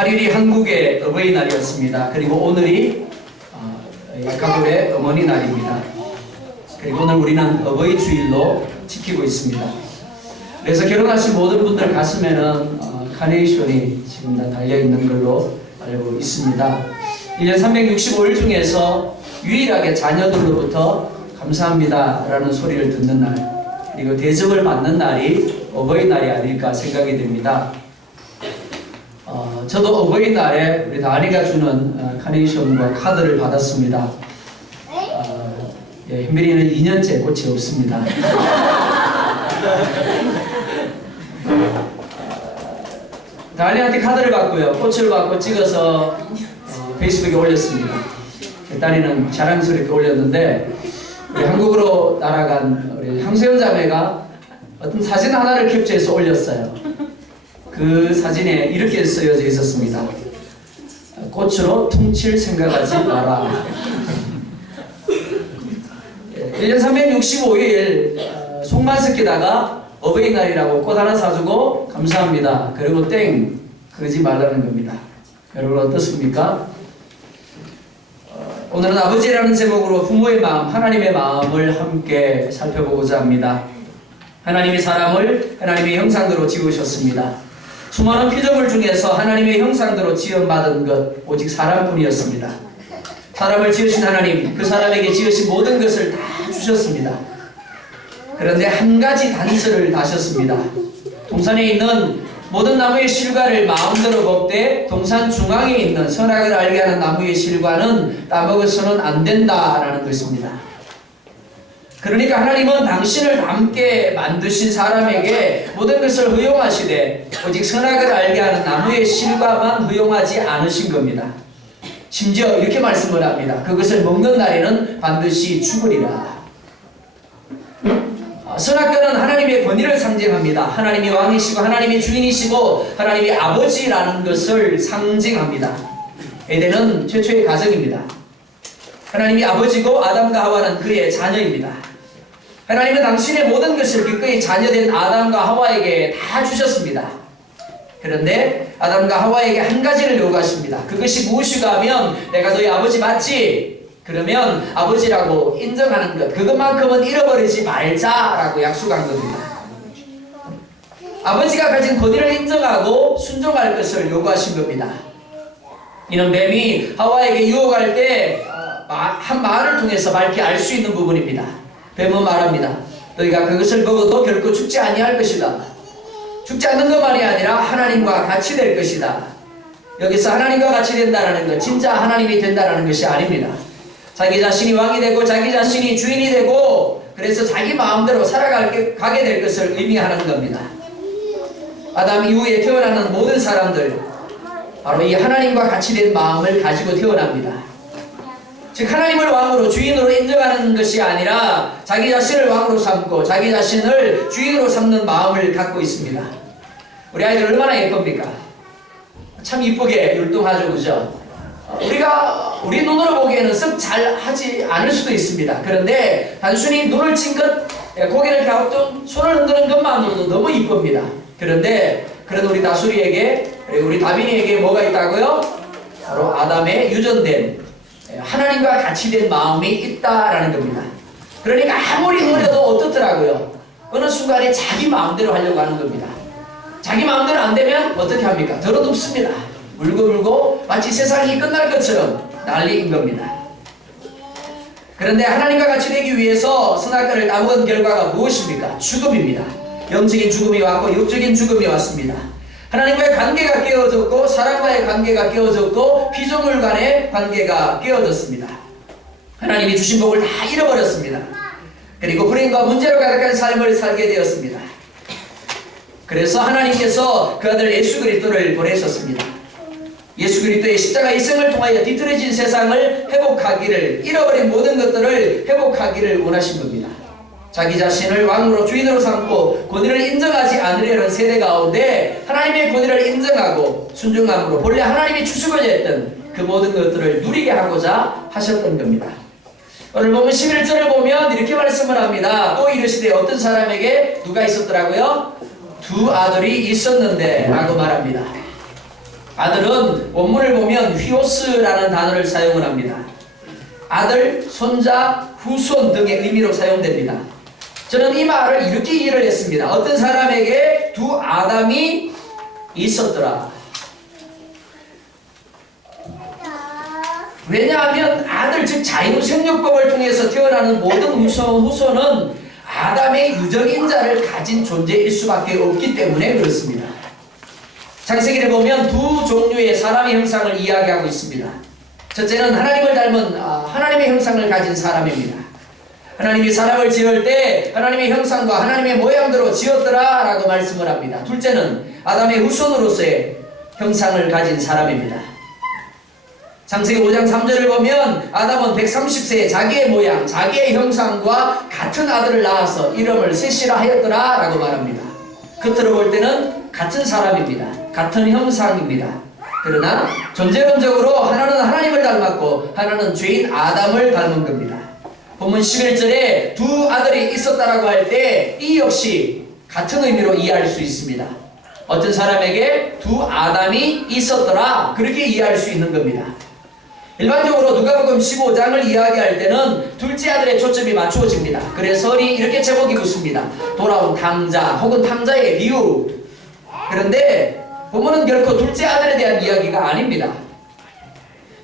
8일이 한국의 어버이날이었습니다. 그리고 오늘이 가톨의 어머니 날입니다. 그리고 오늘 우리는 어버이 주일로 지키고 있습니다. 그래서 결혼하신 모든 분들 가슴에는 카네이션이 지금 다 달려있는 걸로 알고 있습니다. 1년 365일 중에서 유일하게 자녀들로부터 감사합니다 라는 소리를 듣는 날, 그리고 대접을 받는 날이 어버이날이 아닐까 생각이 됩니다. 저도 어버이날에 우리 다은이가 주는 카네이션과 카드를 받았습니다. 현빈이는 2년째 꽃이 없습니다. 다은이한테 카드를 받고요, 꽃을 받고 찍어서 페이스북에 올렸습니다. 딸이는 자랑스럽게 올렸는데, 우리 한국으로 날아간 우리 황세현 자매가 어떤 사진 하나를 캡처해서 올렸어요. 그 사진에 이렇게 쓰여져 있었습니다. 꽃으로 퉁칠 생각하지 마라. 1년 365일 속만 섞이다가 어버이날이라고 꽃 하나 사주고 감사합니다. 그리고 땡! 그러지 말라는 겁니다. 여러분 어떻습니까? 오늘은 아버지라는 제목으로 부모의 마음, 하나님의 마음을 함께 살펴보고자 합니다. 하나님이 사람을 하나님의 형상대로 지으셨습니다. 수많은 피조물 중에서 하나님의 형상대로 지음받은 것 오직 사람뿐이었습니다. 사람을 지으신 하나님, 그 사람에게 지으신 모든 것을 다 주셨습니다. 그런데 한 가지 단서를 다셨습니다. 동산에 있는 모든 나무의 실과를 마음대로 먹되 동산 중앙에 있는 선악을 알게 하는 나무의 실과는 따먹어서는 안 된다라는 것입니다. 그러니까 하나님은 당신을 함께 만드신 사람에게 모든 것을 허용하시되 오직 선악을 알게 하는 나무의 실과만 허용하지 않으신 겁니다. 심지어 이렇게 말씀을 합니다. 그것을 먹는 날에는 반드시 죽으리라. 선악과는 하나님의 권위를 상징합니다. 하나님이 왕이시고 하나님이 주인이시고 하나님이 아버지라는 것을 상징합니다. 에덴은 최초의 가정입니다. 하나님이 아버지고 아담과 하와는 그의 자녀입니다. 하나님은 당신의 모든 것을 기꺼이 자녀된 아담과 하와에게 다 주셨습니다. 그런데 아담과 하와에게 한 가지를 요구하십니다. 그것이 무엇이가 하면 내가 너희 아버지 맞지? 그러면 아버지라고 인정하는 것, 그것만큼은 잃어버리지 말자라고 약속한 겁니다. 아버지가 가진 권위를 인정하고 순종할 것을 요구하신 겁니다. 이는 뱀이 하와에게 유혹할 때 한 말을 통해서 밝히 알 수 있는 부분입니다. 뱀은 말합니다. 너희가 그것을 먹어도 결코 죽지 아니할 것이다. 죽지 않는 것만이 아니라 하나님과 같이 될 것이다. 여기서 하나님과 같이 된다는 것, 진짜 하나님이 된다는 것이 아닙니다. 자기 자신이 왕이 되고 자기 자신이 주인이 되고 그래서 자기 마음대로 살아가게 될 것을 의미하는 겁니다. 아담 이후에 태어나는 모든 사람들, 바로 이 하나님과 같이 된 마음을 가지고 태어납니다. 즉 하나님을 왕으로 주인으로 인정하는 것이 아니라 자기 자신을 왕으로 삼고 자기 자신을 주인으로 삼는 마음을 갖고 있습니다. 우리 아이들 얼마나 예쁩니까? 참 이쁘게 율동하죠, 그죠? 우리 눈으로 보기에는 썩 잘하지 않을 수도 있습니다. 그런데 단순히 눈을 친 것, 고개를 갸우뚱 손을 흔드는 것만으로도 너무 이쁩니다. 그런데 그런 우리 다수리에게, 우리 다빈이에게 뭐가 있다고요? 바로 아담의 유전된 하나님과 같이 된 마음이 있다라는 겁니다. 그러니까 아무리 노려도 어떻더라고요? 어느 순간에 자기 마음대로 하려고 하는 겁니다. 자기 마음대로 안 되면 어떻게 합니까? 덜어눕습니다. 울고 마치 세상이 끝날 것처럼 난리인 겁니다. 그런데 하나님과 같이 되기 위해서 선악과를 따먹은 결과가 무엇입니까? 죽음입니다. 영적인 죽음이 왔고 육적인 죽음이 왔습니다. 하나님과의 관계가 깨어졌고 사람과의 관계가 깨어졌고 피조물 간의 관계가 깨어졌습니다. 하나님이 주신 복을 다 잃어버렸습니다. 그리고 불행과 문제로 가득한 삶을 살게 되었습니다. 그래서 하나님께서 그 아들 예수 그리스도를 보내셨습니다. 예수 그리스도의 십자가 이생을 통하여 뒤틀어진 세상을 회복하기를, 잃어버린 모든 것들을 회복하기를 원하신 겁니다. 자기 자신을 왕으로 주인으로 삼고 권위를 인정하지 않으려는 세대 가운데 하나님의 권위를 인정하고 순종함으로 본래 하나님이 주시고자 했던 그 모든 것들을 누리게 하고자 하셨던 겁니다. 오늘 보면 11절을 보면 이렇게 말씀을 합니다. 또 이르시되 어떤 사람에게 누가 있었더라고요? 두 아들이 있었는데 라고 말합니다. 아들은 원문을 보면 휘오스라는 단어를 사용을 합니다. 아들, 손자, 후손 등의 의미로 사용됩니다. 저는 이 말을 이렇게 이해를 했습니다. 어떤 사람에게 두 아담이 있었더라. 왜냐하면 아들, 즉 자유생육법을 통해서 태어나는 모든 후손은 아담의 유적인자를 가진 존재일 수밖에 없기 때문에 그렇습니다. 창세기를 보면 두 종류의 사람의 형상을 이야기하고 있습니다. 첫째는 하나님을 닮은 하나님의 형상을 가진 사람입니다. 하나님이 사람을 지을 때 하나님의 형상과 하나님의 모양대로 지었더라 라고 말씀을 합니다. 둘째는 아담의 후손으로서의 형상을 가진 사람입니다. 창세기 5장 3절을 보면 아담은 130세에 자기의 모양, 자기의 형상과 같은 아들을 낳아서 이름을 셋이라 하였더라 라고 말합니다. 겉으로 볼 때는 같은 사람입니다. 같은 형상입니다. 그러나 존재론적으로 하나는 하나님을 닮았고 하나는 죄인 아담을 닮은 겁니다. 본문 11절에 두 아들이 있었다라고 할 때 이 역시 같은 의미로 이해할 수 있습니다. 어떤 사람에게 두 아담이 있었더라, 그렇게 이해할 수 있는 겁니다. 일반적으로 누가복음 15장을 이야기할 때는 둘째 아들의 초점이 맞추어집니다. 그래서 설이 이렇게 제목이 붙습니다. 돌아온 탕자 혹은 탕자의 비유. 그런데 본문은 결코 둘째 아들에 대한 이야기가 아닙니다.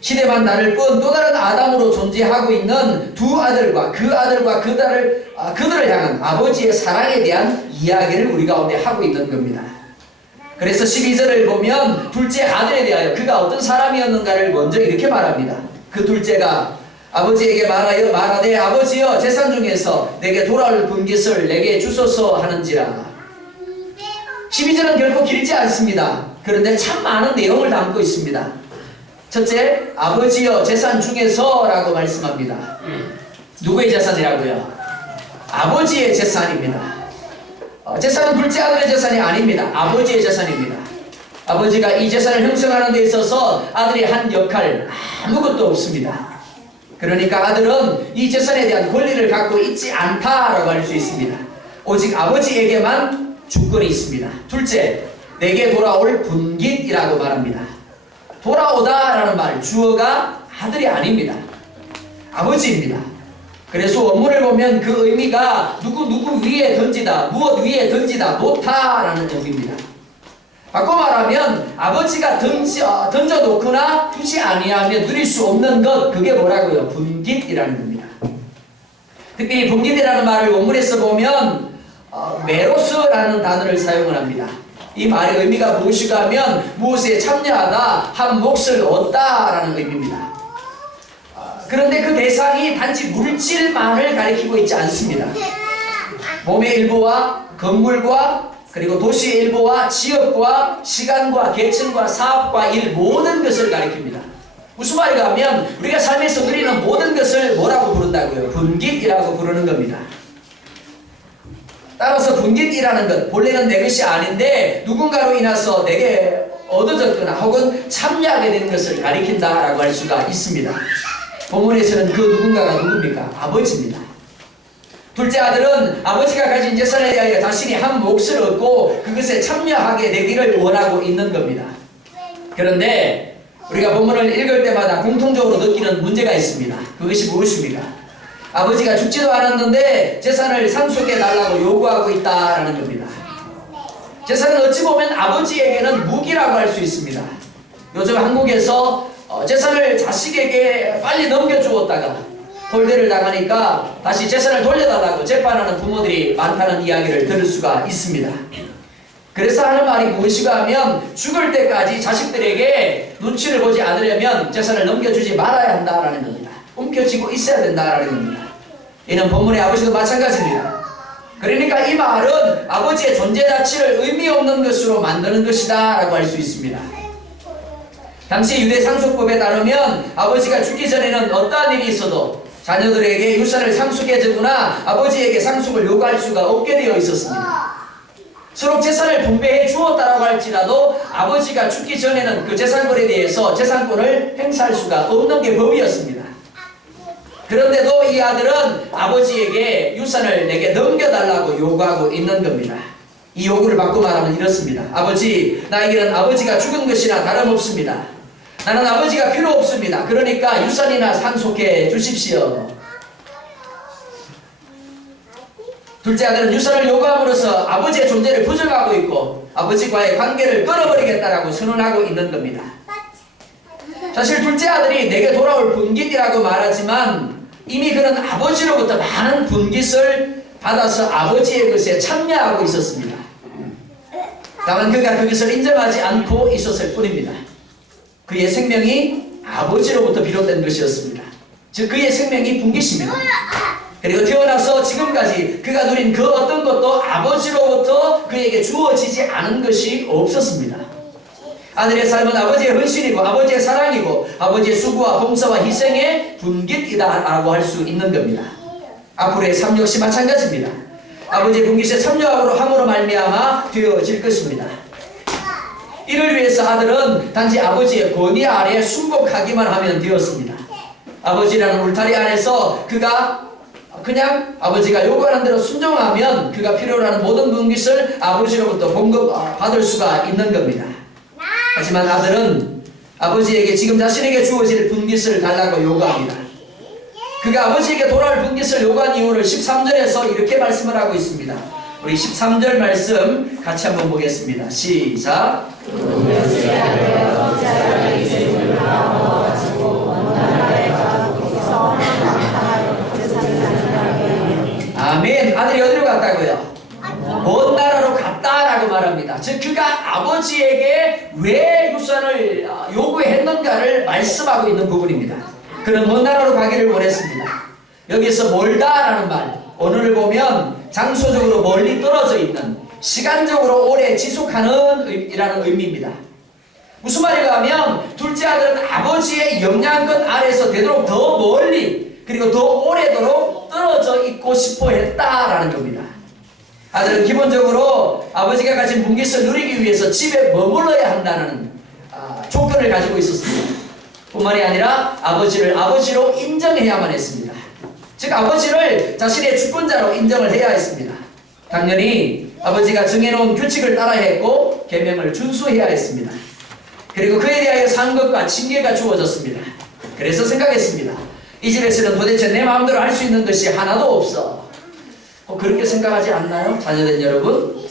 시대만 다를 뿐 또 다른 아담으로 존재하고 있는 두 아들과 그 아들과 그들을 향한 아버지의 사랑에 대한 이야기를 우리 가운데 하고 있는 겁니다. 그래서 12절을 보면 둘째 아들에 대하여 그가 어떤 사람이었는가를 먼저 이렇게 말합니다. 그 둘째가 아버지에게 말하되 아버지여 재산 중에서 내게 돌아올 분깃을 내게 주소서 하는지라. 12절은 결코 길지 않습니다. 그런데 참 많은 내용을 담고 있습니다. 첫째, 아버지여 재산 중에서 라고 말씀합니다. 누구의 재산이라고요? 아버지의 재산입니다. 재산은 둘째 아들의 재산이 아닙니다. 아버지의 재산입니다. 아버지가 이 재산을 형성하는 데 있어서 아들이 한 역할 아무것도 없습니다. 그러니까 아들은 이 재산에 대한 권리를 갖고 있지 않다라고 할 수 있습니다. 오직 아버지에게만 주권이 있습니다. 둘째, 내게 돌아올 분깃이라고 말합니다. 돌아오다라는 말, 주어가 아들이 아닙니다. 아버지입니다. 그래서 원문을 보면 그 의미가 누구 위에 던지다, 무엇 위에 던지다, 놓다라는 의미입니다. 바꿔 말하면 아버지가 던져놓거나 두지 아니하면 누릴 수 없는 것, 그게 뭐라고요? 분깃이라는 겁니다. 특히 분깃이라는 말을 원문에서 보면 메로스라는 단어를 사용을 합니다. 이 말의 의미가 무엇인가 하면 무엇에 참여하다, 한 몫을 얻다라는 의미입니다. 그런데 그 대상이 단지 물질만을 가리키고 있지 않습니다. 몸의 일부와 건물과 그리고 도시의 일부와 지역과 시간과 계층과 사업과 일 모든 것을 가리킵니다. 무슨 말인가 하면 우리가 삶에서 누리는 모든 것을 뭐라고 부른다고요? 분깃이라고 부르는 겁니다. 따라서 분깃이라는 것, 본래는 내 것이 아닌데 누군가로 인해서 내게 얻어졌거나 혹은 참여하게 되는 것을 가리킨다라고 할 수가 있습니다. 본문에서는 그 누군가가 누굽니까? 아버지입니다. 둘째 아들은 아버지가 가진 재산에 대하여 자신이 한 몫을 얻고 그것에 참여하게 되기를 원하고 있는 겁니다. 그런데 우리가 본문을 읽을 때마다 공통적으로 느끼는 문제가 있습니다. 그것이 무엇입니까? 아버지가 죽지도 않았는데 재산을 상속해 달라고 요구하고 있다라는 겁니다. 재산은 어찌 보면 아버지에게는 무기라고 할 수 있습니다. 요즘 한국에서 재산을 자식에게 빨리 넘겨주었다가 홀대를 당하니까 다시 재산을 돌려달라고 재판하는 부모들이 많다는 이야기를 들을 수가 있습니다. 그래서 하는 말이 무엇인가 하면 죽을 때까지 자식들에게 눈치를 보지 않으려면 재산을 넘겨주지 말아야 한다라는 겁니다. 움켜쥐고 있어야 된다라는 겁니다. 이는 본문의 아버지도 마찬가지입니다. 그러니까 이 말은 아버지의 존재 자체를 의미 없는 것으로 만드는 것이다 라고 할 수 있습니다. 당시 유대 상속법에 따르면 아버지가 죽기 전에는 어떠한 일이 있어도 자녀들에게 유산을 상속해주거나 아버지에게 상속을 요구할 수가 없게 되어 있었습니다. 서로 재산을 분배해 주었다라고 할지라도 아버지가 죽기 전에는 그 재산권에 대해서 재산권을 행사할 수가 없는 게 법이었습니다. 그런데도 이 아들은 아버지에게 유산을 내게 넘겨달라고 요구하고 있는 겁니다. 이 요구를 받고 말하면 이렇습니다. 아버지, 나에게는 아버지가 죽은 것이나 다름없습니다. 나는 아버지가 필요 없습니다. 그러니까 유산이나 상속해 주십시오. 둘째 아들은 유산을 요구함으로써 아버지의 존재를 부정하고 있고 아버지와의 관계를 끊어버리겠다라고 선언하고 있는 겁니다. 사실 둘째 아들이 내게 돌아올 분깃이라고 말하지만 이미 그는 아버지로부터 많은 분깃을 받아서 아버지의 것에 참여하고 있었습니다. 다만 그가 그것을 인정하지 않고 있었을 뿐입니다. 그의 생명이 아버지로부터 비롯된 것이었습니다. 즉 그의 생명이 분깃입니다. 그리고 태어나서 지금까지 그가 누린 그 어떤 것도 아버지로부터 그에게 주어지지 않은 것이 없었습니다. 아들의 삶은 아버지의 헌신이고 아버지의 사랑이고 아버지의 수고와 봉사와 희생의 분깃이다라고 할 수 있는 겁니다. 앞으로의 삶 역시 마찬가지입니다. 아버지의 분깃에 참여함으로 말미암아 되어질 것입니다. 이를 위해서 아들은 단지 아버지의 권위 아래에 순복하기만 하면 되었습니다. 아버지라는 울타리 안에서 그가 그냥 아버지가 요구하는 대로 순종하면 그가 필요로 하는 모든 분깃을 아버지로부터 공급받을 수가 있는 겁니다. 하지만 아들은 아버지에게 지금 자신에게 주어질 분깃을 달라고 요구합니다. 그가 아버지에게 돌아올 분깃을 요구한 이유를 13절에서 이렇게 말씀을 하고 있습니다. 우리 13절 말씀 같이 한번 보겠습니다. 시작. 아멘. 아들이 어디로 갔다고요? 먼 나라로 갔다라고 말합니다. 즉 그가 아버지에게 왜 유산을 요구했는가를 말씀하고 있는 부분입니다. 그는 먼 나라로 가기를 원했습니다. 여기서 멀다라는 말, 언어를 보면 장소적으로 멀리 떨어져 있는, 시간적으로 오래 지속하는 이라는 의미입니다. 무슨 말인가 하면 둘째 아들은 아버지의 영향권 아래에서 되도록 더 멀리 그리고 더 오래도록 떨어져 있고 싶어 했다라는 겁니다. 아들은 기본적으로 아버지가 가진 분깃을 누리기 위해서 집에 머물러야 한다는 조건을 가지고 있었습니다. 뿐만이 아니라 아버지를 아버지로 인정해야만 했습니다. 즉 아버지를 자신의 주권자로 인정을 해야 했습니다. 당연히 아버지가 정해놓은 규칙을 따라야 했고 계명을 준수해야 했습니다. 그리고 그에 대하여 상급과 징계가 주어졌습니다. 그래서 생각했습니다. 이 집에서는 도대체 내 마음대로 할 수 있는 것이 하나도 없어. 그렇게 생각하지 않나요? 자녀된 여러분?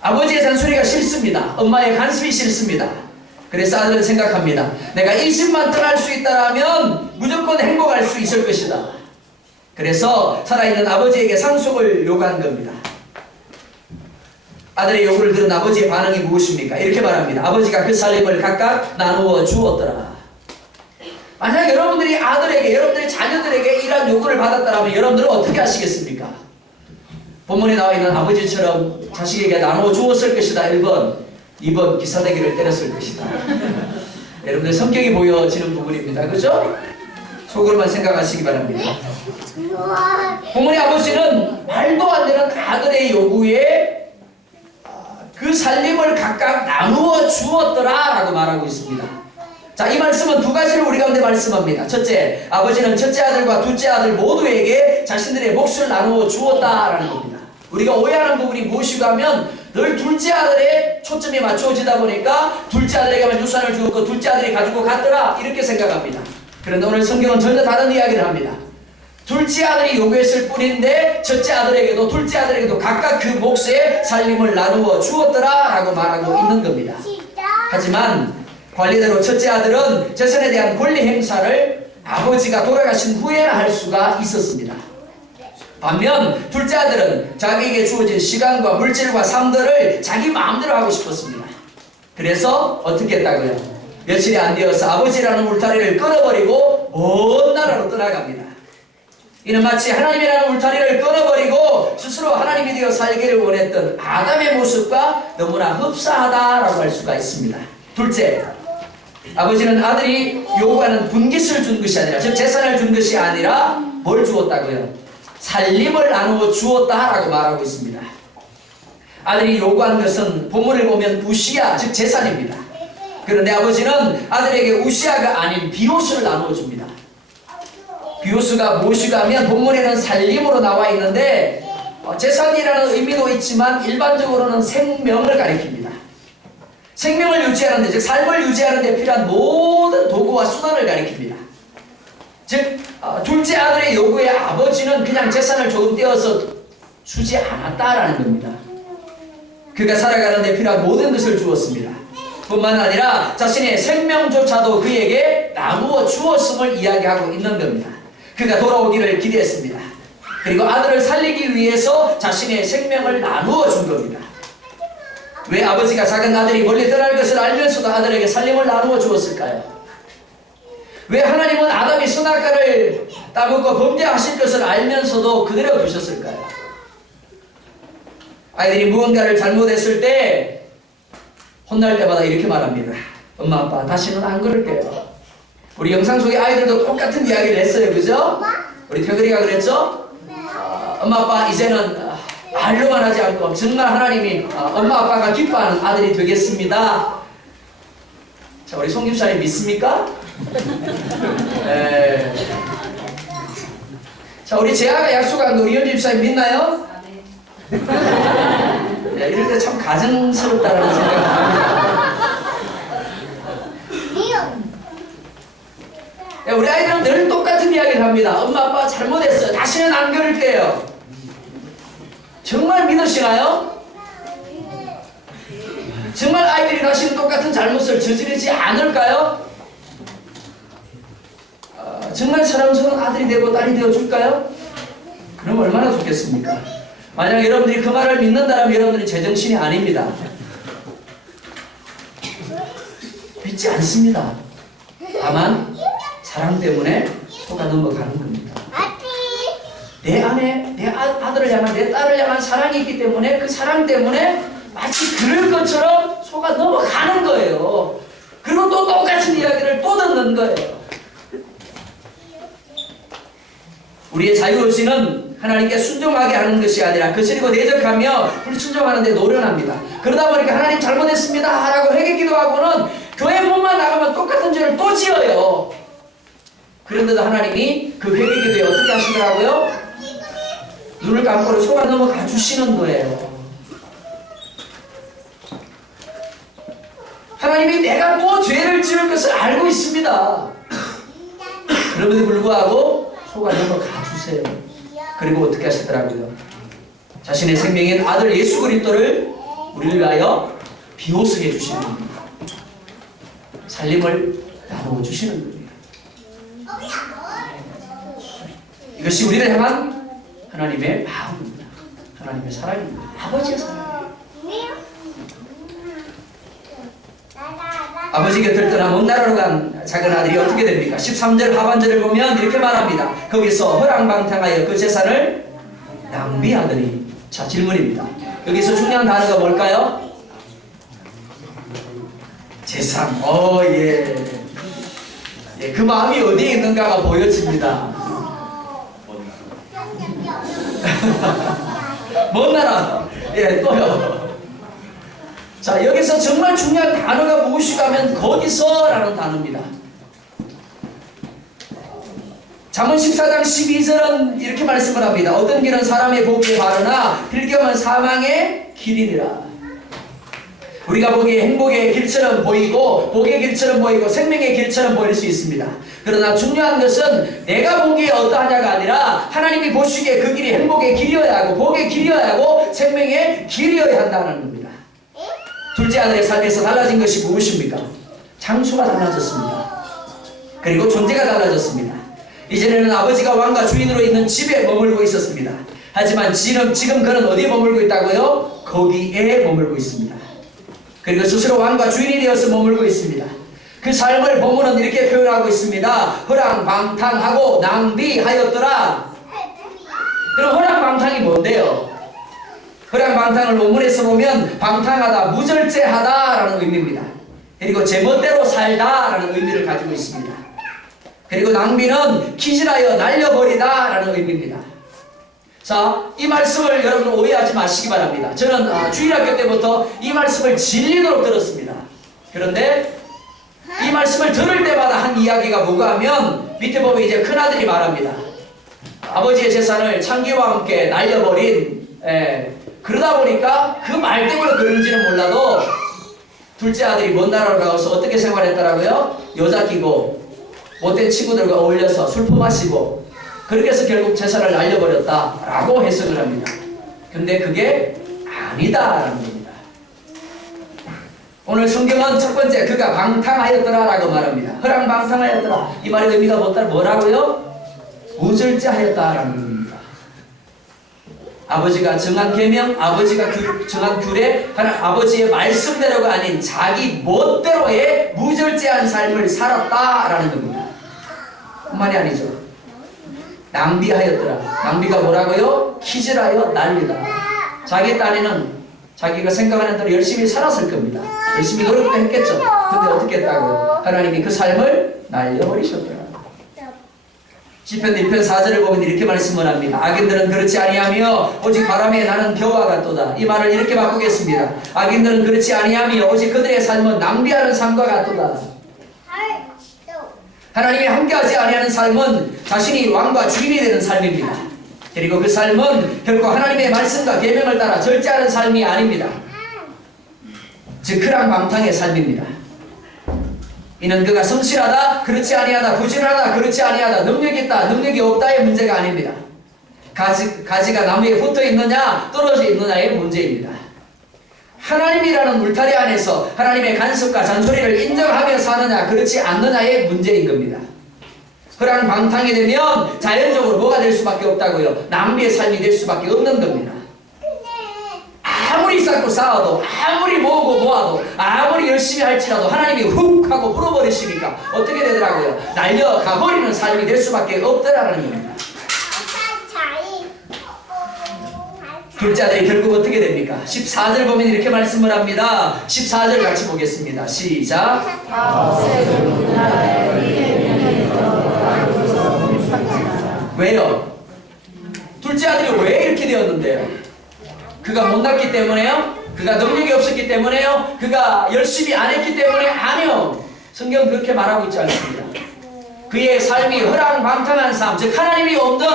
아버지의 잔소리가 싫습니다. 엄마의 간섭이 싫습니다. 그래서 아들은 생각합니다. 내가 이 집만 떠날 수 있다면 무조건 행복할 수 있을 것이다. 그래서 살아있는 아버지에게 상속을 요구한 겁니다. 아들의 요구를 들은 아버지의 반응이 무엇입니까? 이렇게 말합니다. 아버지가 그 살림을 각각 나누어 주었더라. 만약 여러분들이 아들에게, 여러분들이 자녀들에게 이러한 요구를 받았다면 여러분들은 어떻게 하시겠습니까? 본문에 나와 있는 아버지처럼 자식에게 나누어 주었을 것이다. 1번, 2번 기사대기를 때렸을 것이다. 여러분들 성격이 보여지는 부분입니다. 그죠? 속으로만 생각하시기 바랍니다. 본문의 아버지는 말도 안 되는 아들의 요구에 그 살림을 각각 나누어 주었더라 라고 말하고 있습니다. 자, 이 말씀은 두 가지를 우리 가운데 말씀합니다. 첫째, 아버지는 첫째 아들과 둘째 아들 모두에게 자신들의 몫을 나누어 주었다라는 겁니다. 우리가 오해하는 부분이 무엇이고 하면 늘 둘째 아들의 초점이 맞춰지다 보니까 둘째 아들에게만 유산을 주었고 둘째 아들이 가지고 갔더라 이렇게 생각합니다. 그런데 오늘 성경은 전혀 다른 이야기를 합니다. 둘째 아들이 요구했을 뿐인데 첫째 아들에게도 둘째 아들에게도 각각 그 몫의 살림을 나누어 주었더라 라고 말하고 있는 겁니다. 하지만 관리대로 첫째 아들은 재산에 대한 권리 행사를 아버지가 돌아가신 후에나 할 수가 있었습니다. 반면 둘째 아들은 자기에게 주어진 시간과 물질과 삶들을 자기 마음대로 하고 싶었습니다. 그래서 어떻게 했다고요? 며칠이 안 되어서 아버지라는 울타리를 끊어버리고 먼 나라로 떠나갑니다. 이는 마치 하나님이라는 울타리를 끊어버리고 스스로 하나님이 되어 살기를 원했던 아담의 모습과 너무나 흡사하다라고 할 수가 있습니다. 둘째, 아버지는 아들이 요구하는 분깃을 준 것이 아니라, 즉 재산을 준 것이 아니라 뭘 주었다고요? 살림을 나누어 주었다라고 말하고 있습니다. 아들이 요구한 것은 본문을 보면 우시아, 즉 재산입니다. 그런데 아버지는 아들에게 우시아가 아닌 비로스를 나누어 줍니다. 비로스가 무엇이가 하면 본문에는 살림으로 나와 있는데 재산이라는 의미도 있지만 일반적으로는 생명을 가리킵니다. 생명을 유지하는 데, 즉 삶을 유지하는 데 필요한 모든 도구와 수단을 가리킵니다. 즉 둘째 아들의 요구에 아버지는 그냥 재산을 조금 떼어서 주지 않았다라는 겁니다. 그가 살아가는 데 필요한 모든 것을 주었습니다. 뿐만 아니라 자신의 생명조차도 그에게 나누어 주었음을 이야기하고 있는 겁니다. 그가 돌아오기를 기대했습니다. 그리고 아들을 살리기 위해서 자신의 생명을 나누어 준 겁니다. 왜 아버지가 작은 아들이 멀리 떠날 것을 알면서도 아들에게 살림을 나누어 주었을까요? 왜 하나님은 아담이 선악과를 따먹고 범죄하실 것을 알면서도 그대로 두셨을까요? 아이들이 무언가를 잘못했을 때 혼날 때마다 이렇게 말합니다. 엄마 아빠 다시는 안 그럴게요. 우리 영상 속에 아이들도 똑같은 이야기를 했어요. 그죠? 우리 태그리가 그랬죠? 엄마 아빠 이제는 말로만 하지 않고 정말 하나님이 엄마 아빠가 기뻐하는 아들이 되겠습니다. 자, 우리 송 집사님 믿습니까? 네. 자, 우리 재아가 약속한 우리 연주 집사님 믿나요? 네, 이럴 때 참 가증스럽다는 생각을 합니다. 네, 우리 아이들은 늘 똑같은 이야기를 합니다. 엄마 아빠 잘못했어요. 다시는 안 그럴게요. 정말 믿으시나요? 정말 아이들이 다시는 똑같은 잘못을 저지르지 않을까요? 정말 사랑스러운 아들이 되고 딸이 되어줄까요? 그럼 얼마나 좋겠습니까? 만약 여러분들이 그 말을 믿는다면 여러분들이 제정신이 아닙니다. 믿지 않습니다. 다만 사랑 때문에 속아 넘어가는 겁니다. 내 안에 내 아들을 향한 내 딸을 향한 사랑이 있기 때문에 그 사랑 때문에 마치 그럴 것처럼 속아 넘어가는 거예요. 그리고 또 똑같은 이야기를 또 듣는 거예요. 우리의 자유의지는 하나님께 순종하게 하는 것이 아니라 거스리고 대적하며 불순종하는 데 노련합니다. 그러다 보니까 하나님 잘못했습니다 라고 회개기도하고는 교회 문만 나가면 똑같은 죄를 또 지어요. 그런데도 하나님이 그 회개기도에 어떻게 하시더라고요? 눈을 감고 속아 넘어가 주시는 거예요. 하나님이 내가 또 죄를 지을 것을 알고 있습니다. 그럼에도 불구하고 속아 넘어가 주세요. 그리고 어떻게 하시더라고요? 자신의 생명인 아들 예수 그리스도를 우리를 위하여 비호스게 주시는 겁니다. 살림을 나누어 주시는 겁니다. 이것이 우리를 향한 하나님의 마음입니다. 하나님의 사랑입니다. 아버지의 사랑입니다. 아버지 곁을 떠나 먼 나라로 간 작은 아들이 어떻게 됩니까? 13절 하반절을 보면 이렇게 말합니다. 거기서 허랑방탕하여 그 재산을 낭비하더니. 자, 질문입니다. 여기서 중요한 단어가 뭘까요? 재산. 예. 예, 그 마음이 어디에 있는가가 보여집니다. 먼 나라. 예, 또요. 자, 여기서 정말 중요한 단어가 무엇이가 하면 거기서라는 단어입니다. 잠언 14장 12절은 이렇게 말씀을 합니다. 어떤 길은 사람의 보기에 바르나 필경은 사망의 길이니라. 우리가 보기에 행복의 길처럼 보이고 복의 길처럼 보이고 생명의 길처럼 보일 수 있습니다. 그러나 중요한 것은 내가 보기에 어떠하냐가 아니라 하나님이 보시기에 그 길이 행복의 길이어야 하고 복의 길이어야 하고 생명의 길이어야 한다는 겁니다. 둘째 아들의 삶에서 달라진 것이 무엇입니까? 장소가 달라졌습니다. 그리고 존재가 달라졌습니다. 이전에는 아버지가 왕과 주인으로 있는 집에 머물고 있었습니다. 하지만 지금 그는 어디에 머물고 있다고요? 거기에 머물고 있습니다. 그리고 스스로 왕과 주인이 되어서 머물고 있습니다. 그 삶을 보면은 이렇게 표현하고 있습니다. 허랑방탕하고 낭비하였더라. 그럼 허랑방탕이 뭔데요? 허랑방탕을 원문에서 보면 방탕하다, 무절제하다라는 의미입니다. 그리고 제멋대로 살다라는 의미를 가지고 있습니다. 그리고 낭비는 기질하여 날려버리다라는 의미입니다. 자, 이 말씀을 여러분 오해하지 마시기 바랍니다. 저는 주일학교 때부터 이 말씀을 질리도록 들었습니다. 그런데 이 말씀을 들을 때마다 한 이야기가 뭐가 하면 밑에 보면 이제 큰아들이 말합니다. 아버지의 재산을 창기와 함께 날려버린 그러다 보니까 그 말 때문에 그런지는 몰라도 둘째 아들이 먼 나라로 가서 어떻게 생활했더라고요? 여자 끼고 못된 친구들과 어울려서 술 퍼마시고 그렇게 해서 결국 재산을 날려버렸다라고 해석을 합니다. 근데 그게 아니다라는 겁니다. 오늘 성경은 첫 번째 그가 방탕하였더라라고 말합니다. 허랑방탕하였더라. 이 말의 의미가 뭐라고요? 무절제하였다라는 겁니다. 아버지가 정한 계명, 아버지가 정한 규례, 아버지의 말씀대로가 아닌 자기 멋대로의 무절제한 삶을 살았다라는 겁니다. 뿐만이 아니죠. 낭비하였더라. 낭비가 뭐라고요? 키질하여 난리다. 자기 딴에는 자기가 생각하는 대로 열심히 살았을 겁니다. 열심히 노력도 했겠죠. 근데 어떻게 했다고요? 하나님이 그 삶을 날려버리셨더라. 시편 1편 4절을 보면 이렇게 말씀을 합니다. 악인들은 그렇지 아니하며 오직 바람에 나는 겨와 같도다. 이 말을 이렇게 바꾸겠습니다. 악인들은 그렇지 아니하며 오직 그들의 삶은 낭비하는 삶과 같도다. 하나님이 함께하지 아니하는 삶은 자신이 왕과 주인이 되는 삶입니다. 그리고 그 삶은 결코 하나님의 말씀과 계명을 따라 절제하는 삶이 아닙니다. 즉 허랑방탕의 삶입니다. 이는 그가 성실하다, 그렇지 아니하다, 부지런하다, 그렇지 아니하다, 능력이 있다, 능력이 없다의 문제가 아닙니다. 가지가 나무에 붙어 있느냐, 떨어져 있느냐의 문제입니다. 하나님이라는 울타리 안에서 하나님의 간섭과 잔소리를 인정하며 사느냐, 그렇지 않느냐의 문제인 겁니다. 허랑방탕이 되면 자연적으로 뭐가 될 수밖에 없다고요? 낭비의 삶이 될 수밖에 없는 겁니다. 아무리 쌓고 쌓아도, 아무리 모아도, 아무리 열심히 할지라도 하나님이 훅 하고 불어버리시니까 어떻게 되더라고요? 날려가버리는 삶이 될 수밖에 없더라는 겁니다. 둘째 아들이 결국 어떻게 됩니까? 14절 보면 이렇게 말씀을 합니다. 14절 같이 보겠습니다. 시작. 왜요? 둘째 아들이 왜 이렇게 되었는데요? 그가 못났기 때문에요? 그가 능력이 없었기 때문에요? 그가 열심히 안 했기 때문에? 아니요. 성경은 그렇게 말하고 있지 않습니다. 그의 삶이 허랑방탕한 삶, 즉 하나님이 없는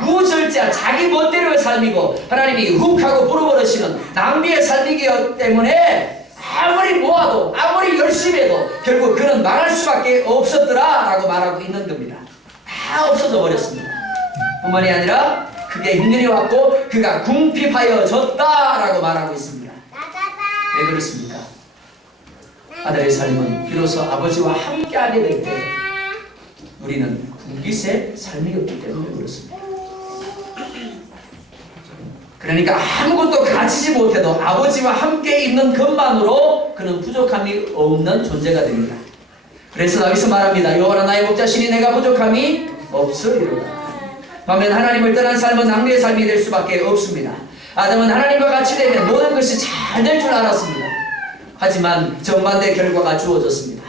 무절제한 자기 멋대로의 삶이고 하나님이 훅 하고 불어버리시는 낭비의 삶이기 때문에 아무리 모아도 아무리 열심히 해도 결국 그는 망할 수밖에 없었더라 라고 말하고 있는 겁니다. 다 없어져 버렸습니다. 뿐만이 아니라 그게 흉년이 왔고 그가 궁핍하여졌다라고 말하고 있습니다. 왜 그렇습니까? 아들의 삶은 비로소 아버지와 함께하게 될 때 우리는 분깃의 삶이었기 때문에 그렇습니다. 그러니까 아무것도 가지지 못해도 아버지와 함께 있는 것만으로 그는 부족함이 없는 존재가 됩니다. 그래서 다윗은 말합니다. 여호와라 나의 목자시니 내가 부족함이 없으리로다. 반면 하나님을 떠난 삶은 낭비의 삶이 될 수밖에 없습니다. 아담은 하나님과 같이 되면 모든 것이 잘 될 줄 알았습니다. 하지만 정반대 결과가 주어졌습니다.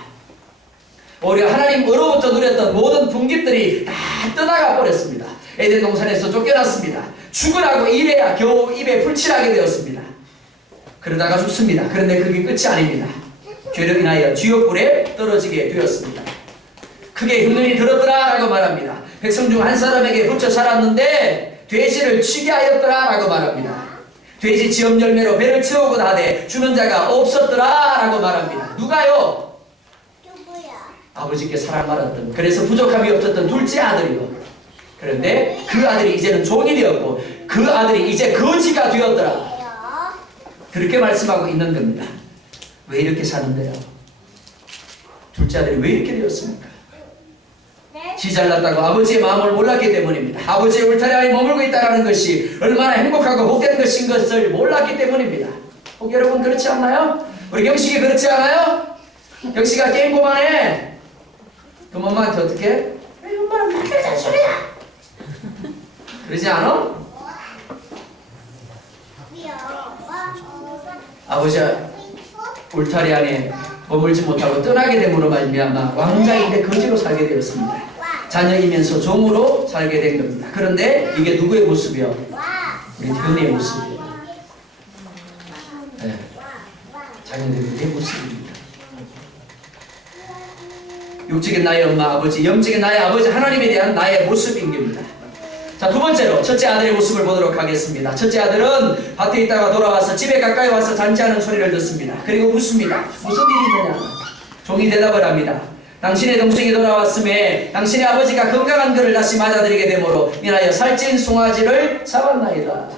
오히려 하나님으로부터 누렸던 모든 분깃들이 다 떠나가 버렸습니다. 에덴 동산에서 쫓겨났습니다. 죽으라고 일해야 겨우 입에 불칠하게 되었습니다. 그러다가 죽습니다. 그런데 그게 끝이 아닙니다. 죄로 인하여 지옥불에 떨어지게 되었습니다. 크게 흉년이 들었더라 라고 말합니다. 백성 중 한 사람에게 붙여 살았는데 돼지를 치게 하였더라 라고 말합니다. 돼지 지엄 열매로 배를 채우고 나되 주는 자가 없었더라 라고 말합니다. 누가요? 누구야? 아버지께 사랑받았던, 그래서 부족함이 없었던 둘째 아들이요. 그런데 그 아들이 이제는 종이 되었고 그 아들이 이제 거지가 되었더라. 그렇게 말씀하고 있는 겁니다. 왜 이렇게 사는데요? 둘째 아들이 왜 이렇게 되었습니까? 지 잘났다고 아버지의 마음을 몰랐기 때문입니다. 아버지의 울타리 안에 머물고 있다는 것이 얼마나 행복하고 복된 것인 것을 몰랐기 때문입니다. 혹 여러분 그렇지 않나요? 우리 경식이 그렇지 않아요? 경식아 게임 그만해. 그럼 엄마한테 어떻게? 왜 엄마는 밖에 잔소리야? 그러지 않아? 아버지가 울타리 안에 머물지 못하고 떠나게 됨으로 말미암아 왕자인데 거지로 살게 되었습니다. 자녀이면서 종으로 살게 된 겁니다. 그런데 이게 누구의 모습이요? 우리 현이의 모습이에요. 네. 자녀들의 모습입니다. 육적인 나의 엄마 아버지, 영적인 나의 아버지 하나님에 대한 나의 모습인 겁니다. 자, 두 번째로 첫째 아들의 모습을 보도록 하겠습니다. 첫째 아들은 밭에 있다가 돌아와서 집에 가까이 와서 잔치하는 소리를 듣습니다. 그리고 묻습니다. 무슨 일이 있느냐? 종이 대답을 합니다. 당신의 동생이 돌아왔음에 당신의 아버지가 건강한 그를 다시 맞아들이게 되므로 인하여 살찐 송아지를 잡았나이다.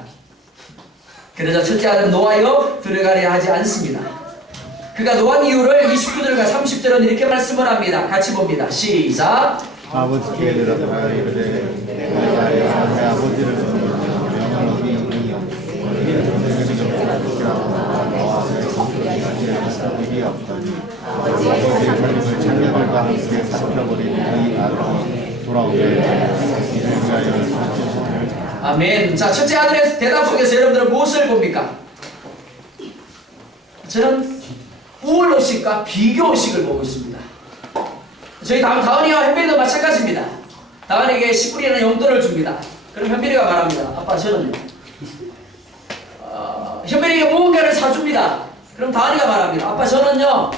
그러자 첫째 아들은 노하여 들어가려 하지 않습니다. 그가 노한 이유를 29절과 30절은 이렇게 말씀을 합니다. 같이 봅니다. 시작. 아버지께 들었다 이르되 내가 내 아버지를 명을 어기니 너희의 동생에게 접촉하라 나와 내 성소리가 일이 없더니 아버지의 삶을 창녀들과 함께 살펴버린 이 아들이 돌아오되 이를 위하여 아멘. 자, 첫째 아들의 대답 속에서 여러분들은 무엇을 봅니까? 저는 우월의식과 비교의식을 보고 있습니다. 저희 다은이와 현빈이도 마찬가지입니다. 다은에게 10불이라는 용돈을 줍니다. 그럼 현빈이가 말합니다. 아빠 저는요. 현빈이가 무언가를 사줍니다. 그럼 다은이가 말합니다. 아빠 저는요.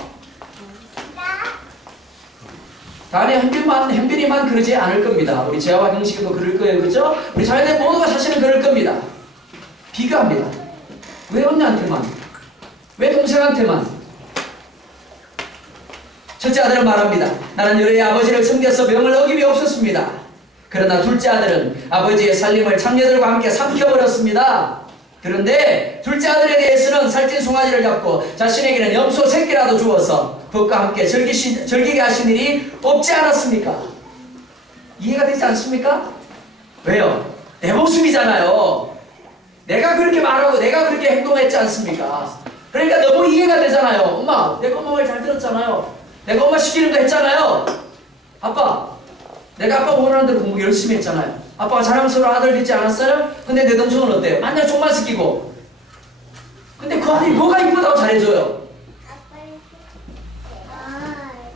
다은이 현빈이만 그러지 않을 겁니다. 우리 재화와 형식도 그럴 거예요. 그렇죠? 우리 자녀들 모두가 사실은 그럴 겁니다. 비교합니다. 왜 언니한테만? 왜 동생한테만? 첫째 아들은 말합니다. 나는 너의 아버지를 섬겨서 명을 어김이 없었습니다. 그러나 둘째 아들은 아버지의 살림을 장녀들과 함께 삼켜버렸습니다. 그런데 둘째 아들에 대해서는 살찐 송아지를 잡고 자신에게는 염소 새끼라도 주어서 그것과 함께 즐기게 하신 일이 없지 않았습니까? 이해가 되지 않습니까? 왜요? 내 모습이잖아요. 내가 그렇게 말하고 내가 그렇게 행동했지 않습니까? 그러니까 너무 이해가 되잖아요. 엄마, 내가 엄마 말 잘 들었잖아요. 내가 엄마 시키는 거 했잖아요. 아빠, 내가 아빠 원하는 대로 공부 열심히 했잖아요. 아빠가 자랑스러운 아들 되지 않았어요? 근데 내 동생은 어때요? 맨날 총만 시키고. 근데 그 아들이 뭐가 이쁘다고 잘해줘요?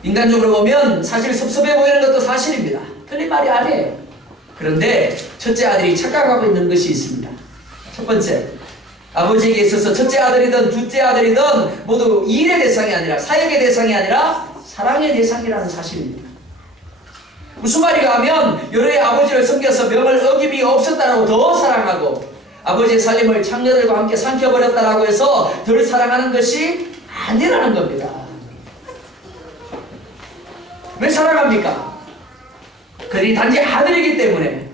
인간적으로 보면 사실 섭섭해 보이는 것도 사실입니다. 틀린 말이 아니에요. 그런데 첫째 아들이 착각하고 있는 것이 있습니다. 첫 번째, 아버지에게 있어서 첫째 아들이든 둘째 아들이든 모두 일의 대상이 아니라 사역의 대상이 아니라 사랑의 대상이라는 사실입니다. 무슨 말인가 하면 여러의 아버지를 섬겨서 명을 어김이 없었다라고 더 사랑하고 아버지의 살림을 창녀들과 함께 삼켜버렸다라고 해서 덜 사랑하는 것이 아니라는 겁니다. 왜 사랑합니까? 그들이 단지 아들이기 때문에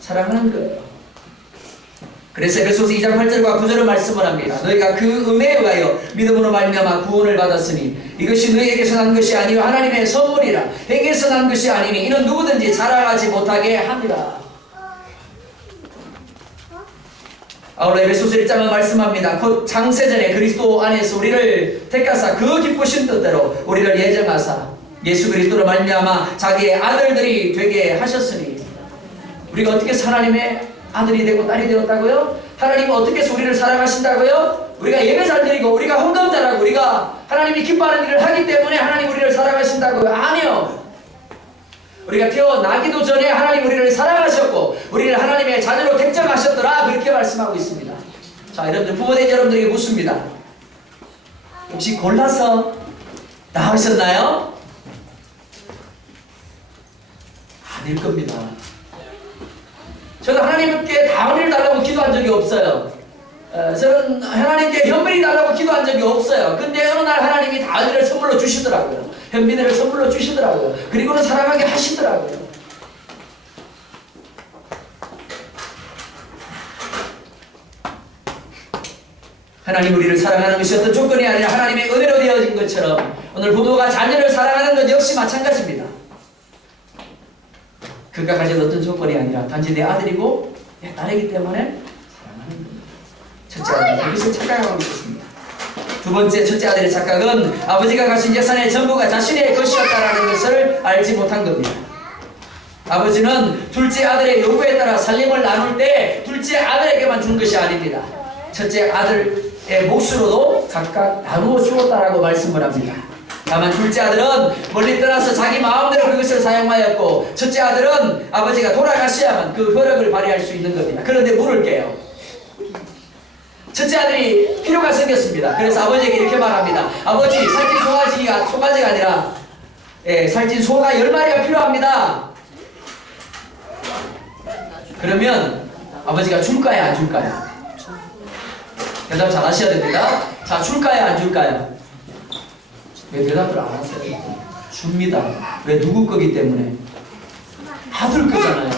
사랑하는 거예요. 그래서 에베소서 2장 8절과 9절을 말씀을 합니다. 너희가 그 은혜에 의하여 믿음으로 말미암아 구원을 받았으니 이것이 너희에게서 난 것이 아니요 하나님의 선물이라 행에서 난 것이 아니니 이는 누구든지 자랑하지 못하게 합니다. 아울러 에베소서 1장은 말씀합니다. 곧 창세전에 그리스도 안에서 우리를 택하사 그 기쁘신 뜻대로 우리를 예정하사 예수 그리스도로 말미암아 자기의 아들들이 되게 하셨으니 우리가 어떻게 하나님의 아들이 되고 딸이 되었다고요? 하나님은 어떻게 해서 우리를 사랑하신다고요? 우리가 예배 잘 드리고 우리가 헌금 잘하고 우리가 하나님이 기뻐하는 일을 하기 때문에 하나님 우리를 사랑하신다고요? 아니요. 우리가 태어나기도 전에 하나님 우리를 사랑하셨고 우리를 하나님의 자녀로 택정하셨더라 그렇게 말씀하고 있습니다. 자, 여러분들 부모된 여러분들에게 묻습니다. 혹시 골라서 낳으셨나요? 아닐 겁니다. 저는 하나님께 다은이를 달라고 기도한 적이 없어요. 저는 하나님께 현빈이 달라고 기도한 적이 없어요. 근데 어느 날 하나님이 다은이를 선물로 주시더라고요. 현빈이를 선물로 주시더라고요. 그리고는 사랑하게 하시더라고요. 하나님 우리를 사랑하는 것이 어떤 조건이 아니라 하나님의 은혜로 되어진 것처럼 오늘 부모가 자녀를 사랑하는 것 역시 마찬가지입니다. 그가 가진 어떤 조건이 아니라 단지 내 아들이고 내 딸이기 때문에 사랑하는 겁니다. 첫째 아들은 여기서 착각하고 있었습니다. 두 번째 첫째 아들의 착각은 아버지가 가진 재산의 전부가 자신의 것이었다는 것을 알지 못한 겁니다. 아버지는 둘째 아들의 요구에 따라 살림을 나눌 때 둘째 아들에게만 준 것이 아닙니다. 첫째 아들의 몫으로도 각각 나누어 주었다라고 말씀을 합니다. 다만 둘째 아들은 멀리 떠나서 자기 마음대로 그것을 사용하였고 첫째 아들은 아버지가 돌아가셔야만 그 효력을 발휘할 수 있는 겁니다. 그런데 물을게요. 첫째 아들이 필요가 생겼습니다. 그래서 아버지에게 이렇게 말합니다. 아버지, 살찐 송아지가 아니라 살찐 소가 10마리가 필요합니다. 그러면 아버지가 줄까요, 안 줄까요? 대답 잘 하셔야 됩니다. 자, 줄까요, 안 줄까요? 왜 대답을 안 하세요? 줍니다. 왜? 누구 거기 때문에? 아들 거잖아요.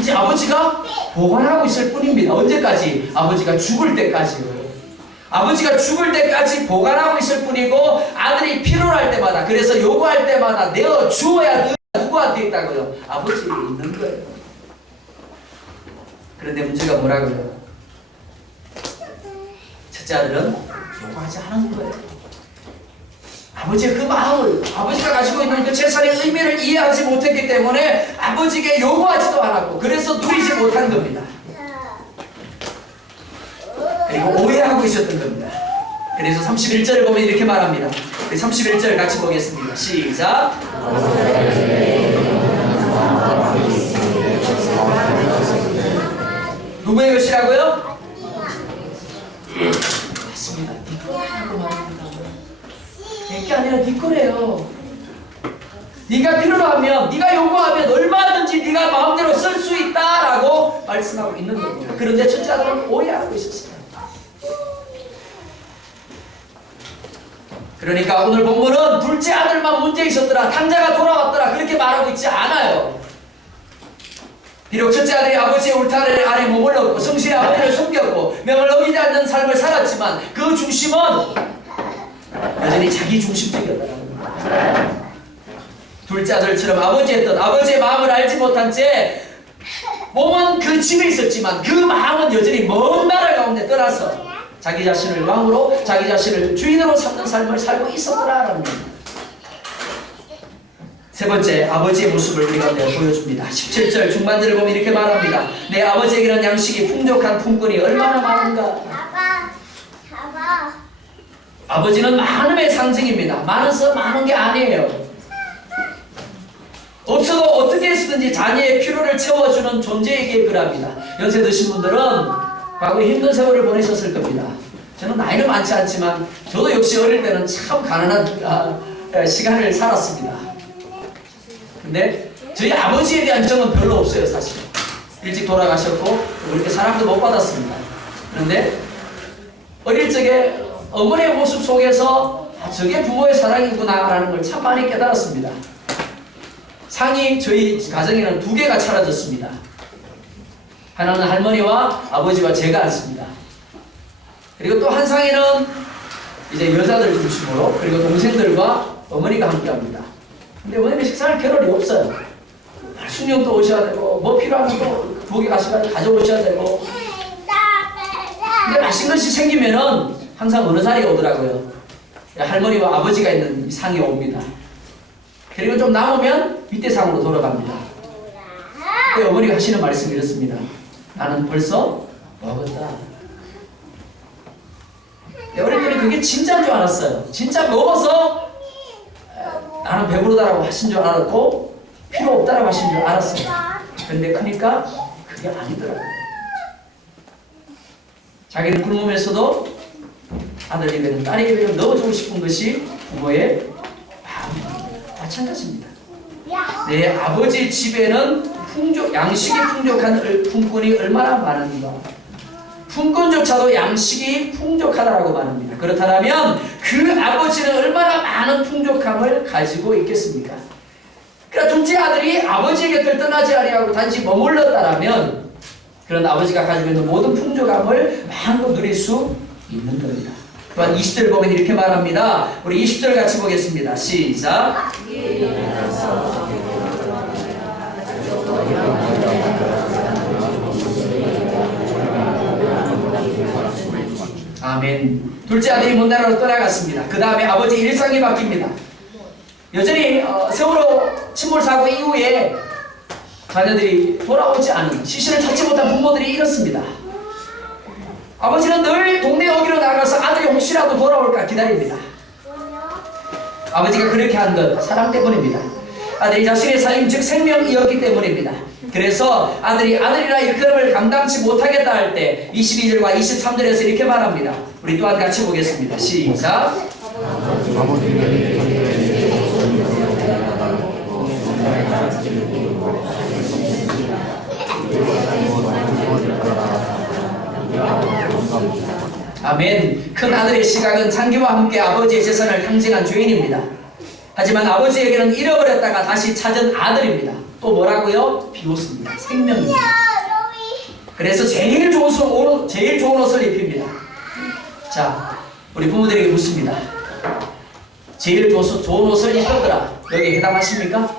이제 아버지가 보관하고 있을 뿐입니다. 언제까지? 아버지가 죽을 때까지요. 아버지가 죽을 때까지 보관하고 있을 뿐이고, 아들이 필요할 때마다, 그래서 요구할 때마다 내어 주어야 누구한테 있다고요? 아버지에 있는 거예요. 그런데 문제가 뭐라고요? 첫째 아들은 요구하지 않은 거예요. 아버지의 그 마음을, 아버지가 가지고 있는 그 재산의 의미를 이해하지 못했기 때문에 아버지에게 요구하지도 않았고, 그래서 누리지 못한 겁니다. 그리고 오해하고 있었던 겁니다. 그래서 31절을 보면 이렇게 말합니다. 31절 같이 보겠습니다. 시작. 누구의 것이라고요? 맞습니다. 네 거라고 말합니다. 내게 아니라 네 거래요. 네가 필요로 하면, 네가 요구하면 얼마든지 네가 마음대로 쓸 수 있다라고 말씀하고 있는 겁니다. 그런데 첫째 아들은 오해하고 있었어요. 그러니까 오늘 본문은 둘째 아들만 문제 있었더라, 탕자가 돌아왔더라, 그렇게 말하고 있지 않아요. 비록 첫째 아들이 아버지의 울타리 아래 몸을 넣고 성실히 아버지를 숨겼고 명을 어기지 않는 삶을 살았지만 그 중심은 여전히 자기 중심적이었다는 겁니다. 둘째 아들처럼 아버지의 마음을 알지 못한 채 몸은 그 집에 있었지만 그 마음은 여전히 먼 나라 가운데 떠나서 자기 자신을 왕으로, 자기 자신을 주인으로 삼는 삶을 살고 있었더라라는 겁니다. 세 번째, 아버지의 모습을 우리가 보여줍니다. 17절 중반절을 보면 이렇게 말합니다. 내 아버지에게는 양식이 풍족한 품꾼이 얼마나 많은가. 아버지는 많음의 상징입니다. 많아서 많은 게 아니에요. 없어도 어떻게 해서든지 자녀의 필요를 채워주는 존재이기에 그럽니다. 연세 드신 분들은 과거에 힘든 세월을 보내셨을 겁니다. 저는 나이는 많지 않지만 저도 역시 어릴 때는 참 가난한 시간을 살았습니다. 근데 저희 아버지에 대한 정은 별로 없어요. 사실 일찍 돌아가셨고 그렇게 사랑도 못 받았습니다. 그런데 어릴 적에 어머니의 모습 속에서 저게 부모의 사랑이구나 라는 걸 참 많이 깨달았습니다. 상이 저희 가정에는 두 개가 차려졌습니다. 하나는 할머니와 아버지와 제가 앉습니다. 그리고 또 한 상에는 이제 여자들 중심으로, 그리고 동생들과 어머니가 함께 합니다. 근데 어머니는 식사할 겨를이 없어요. 숙녀도 오셔야 되고 뭐 필요하면 또 부엌에 가져오셔야 되고. 근데 맛있는 것이 생기면은 항상 어느 자리에 오더라고요. 할머니와 아버지가 있는 상에 옵니다. 그리고 좀 남으면 밑에 상으로 돌아갑니다. 그때 어머니가 하시는 말씀이 이렇습니다. 나는 벌써 먹었다. 어릴 때는 그게 진짜인 줄 알았어요. 진짜 먹어서 나는 배부르다라고 하신 줄 알았고 필요 없다라고 하신 줄 알았어요. 그런데 크니까 그게 아니더라고요. 자기는 굶으면서도 아들에게는 딸에게는 넣어주고 싶은 것이 부모의 마음입니다. 마찬가지입니다. 내 아버지 집에는 양식이 풍족한 품꾼이 얼마나 많은가. 품꾼조차도 양식이 풍족하다라고 말합니다. 그렇다면 그 아버지는 얼마나 많은 풍족함을 가지고 있겠습니까? 그러니까 둘째 아들이 아버지의 곁을 떠나지 아니하고 단지 머물렀다라면 그런 아버지가 가지고 있는 모든 풍족함을 마음껏 누릴 수 있는 겁니다. 또한 20절 보면 이렇게 말합니다. 우리 20절 같이 보겠습니다. 시작. 아멘. 둘째 아들이 먼 나라로 떠나갔습니다. 그 다음에 아버지 일상이 바뀝니다. 여전히 세월호 침몰 사고 이후에 자녀들이 돌아오지 않은, 시신을 찾지 못한 부모들이 이렇습니다. 아버지는 늘 동네 어귀로 나가서 아들이 혹시라도 돌아올까 기다립니다. 아버지가 그렇게 한 건 사랑 때문입니다. 아들이 자신의 살림 즉 생명이었기 때문입니다. 그래서 아들이 아들이라 일컬음을 감당치 못하겠다 할 때 22절과 23절에서 이렇게 말합니다. 우리 또한 같이 보겠습니다. 시작. 아멘. 큰 아들의 시각은 창기와 함께 아버지의 재산을 탕진한 죄인입니다. 하지만 아버지에게는 잃어버렸다가 다시 찾은 아들입니다. 또 뭐라고요? 비웃습니다. 생명입니다. 그래서 제일 좋은 옷을 입힙니다. 자, 우리 부모들에게 묻습니다. 제일 좋은 옷을 입혔더라. 여기 해당하십니까?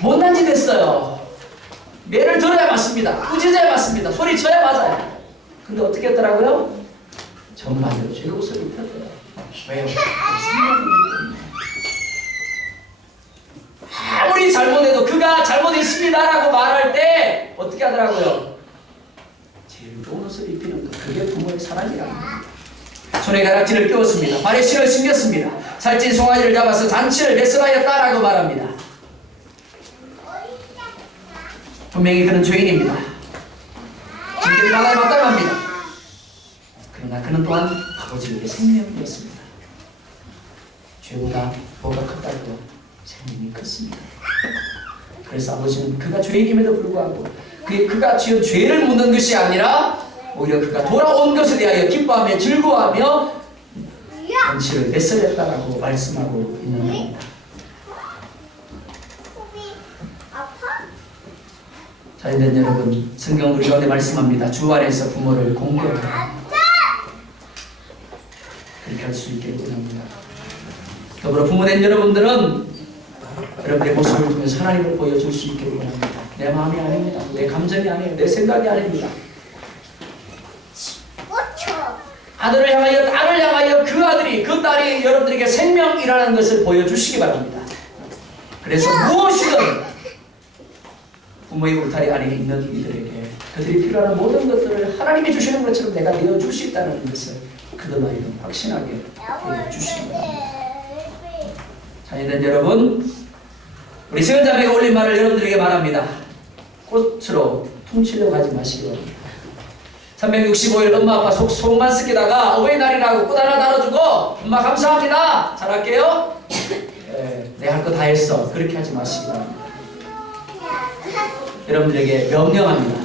못난 짓 했어요. 매를 들어야 맞습니다. 꾸짖어야 맞습니다. 소리쳐야 맞아요. 근데 어떻게 했더라고요? 정말로 제일 옷을 입혔더라. 왜요? 아무리 잘못해도 그가 잘못했습니다라고 말할 때 어떻게 하더라고요? 제일 좋은 옷을 입히는 것, 그게 부모의 사랑이랍니다. 손에 가락지를 끼웠습니다. 발에 실을 신겼습니다. 살찐 송아지를 잡아서 잔치를 베풀하였다라고 말합니다. 분명히 그는 죄인입니다. 징계를 받아야 마땅합니다. 그러나 그는 또한 아버지에게 생명이었습니다. 죄보다 뭐가 컸다고 생명이 컸습니다. 그래서 아버지는 그가 죄인임에도 불구하고 그가 지은 죄를 묻는 것이 아니라 오히려 그가 돌아온 것에 대하여 기뻐하며 즐거워하며 잔치를 베풀었다라고 말씀하고 있는 겁니다. 자녀된 여러분, 성경 우리 가운데 말씀합니다. 주 안에서 부모를 공경하라. 그렇게 할 수 있게 원합니다. 더불어 부모된 여러분들은 여러분의 모습을 통해서 하나님을 보여줄 수 있게 원합니다. 내 마음이 아닙니다. 내 감정이 아니에요. 내 생각이 아닙니다. 아들을 향하여 딸을 향하여 그 아들이 그 딸이 여러분들에게 생명이라는 것을 보여주시기 바랍니다. 그래서 무엇이든 부모의 울타리 안에 있는 이들에게 그들이 필요한 모든 것들을 하나님이 주시는 것처럼 내가 내어줄 수 있다는 것을 그들로 하여금 확신하게 해주시기 바랍니다. 자녀된 여러분, 우리 세은자매가 올린 말을 여러분들에게 말합니다. 꽃으로 퉁치려고 하지 마시기 바랍니다. 365일 엄마 아빠 속만 쓰기다가 어버이날이라고 꽃 하나 나눠주고 엄마 감사합니다. 잘할게요. 내 할 거 다 했어. 그렇게 하지 마시기 바랍니다. 여러분들에게 명령합니다.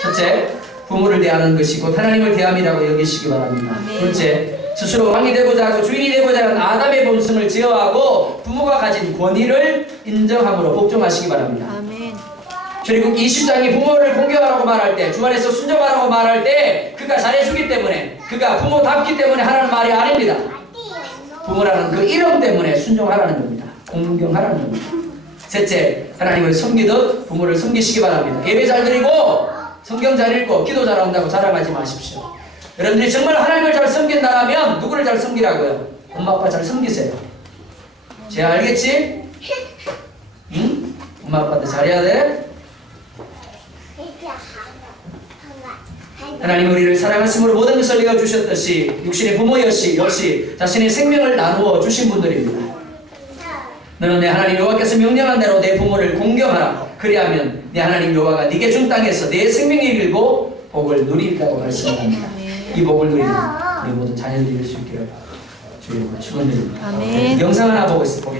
첫째, 부모를 대하는 것이 곧 하나님을 대함이라고 여기시기 바랍니다. 둘째, 스스로 왕이 되고자 하고 주인이 되고자 하는 아담의 본성을 제어하고 부모가 가진 권위를 인정함으로 복종하시기 바랍니다. 아멘. 그리고 20장이 부모를 공경하라고 말할 때, 주 안에서 순종하라고 말할 때 그가 잘해주기 때문에, 그가 부모답기 때문에 하라는 말이 아닙니다. 부모라는 그 이름 때문에 순종하라는 겁니다. 공경하라는 겁니다. 셋째, 하나님을 섬기듯 부모를 섬기시기 바랍니다. 예배 잘 드리고 성경 잘 읽고 기도 잘한다고 자랑하지 마십시오. 여러분들이 정말 하나님을 잘 섬긴다면 누구를 잘 섬기라고요? 엄마 아빠 잘 섬기세요. 쟤 알겠지? 응? 엄마 아빠한테 잘해야 돼. 하나님 우리를 사랑하심으로 모든 것을 내어주셨듯이 육신의 부모 역시 자신의 생명을 나누어 주신 분들입니다. 너는 내 하나님 여호와께서 명령한 대로 내 부모를 공경하라. 그리하면 내 하나님 여호와가 네게 준 땅에서 내 생명을 일고 복을 누리리라고 말씀합니다. 이 복을 누리는 우리 모든 자녀들이 될 수 있기를 주의 이름으로 축원드립니다. 아멘. 영상 하나 보겠습니다.